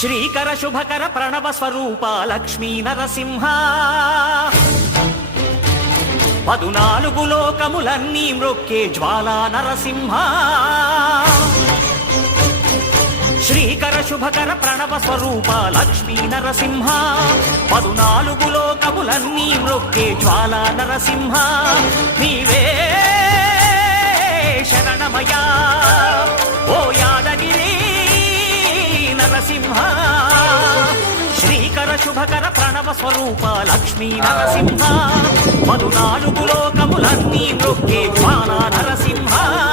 శ్రీకర శుభకర ప్రణవ స్వరూప లక్ష్మీ నరసింహ 14 లోకములన్నీ మ్రొక్కే జ్వాలా నరసింహ శ్రీకర శుభకర ప్రణవ స్వరూప లక్ష్మీ నరసింహ 14 లోకములన్నీ మ్రొక్కే జ్వాలా నరసింహ నీవే శరణమయా ఓ యాదగిరి నరసింహ శ్రీకర శుభకర ప్రణవ స్వరూప లక్ష్మీ నరసింహ 14 లోకములన్నీ మ్రొక్కే జ్వాలా నరసింహ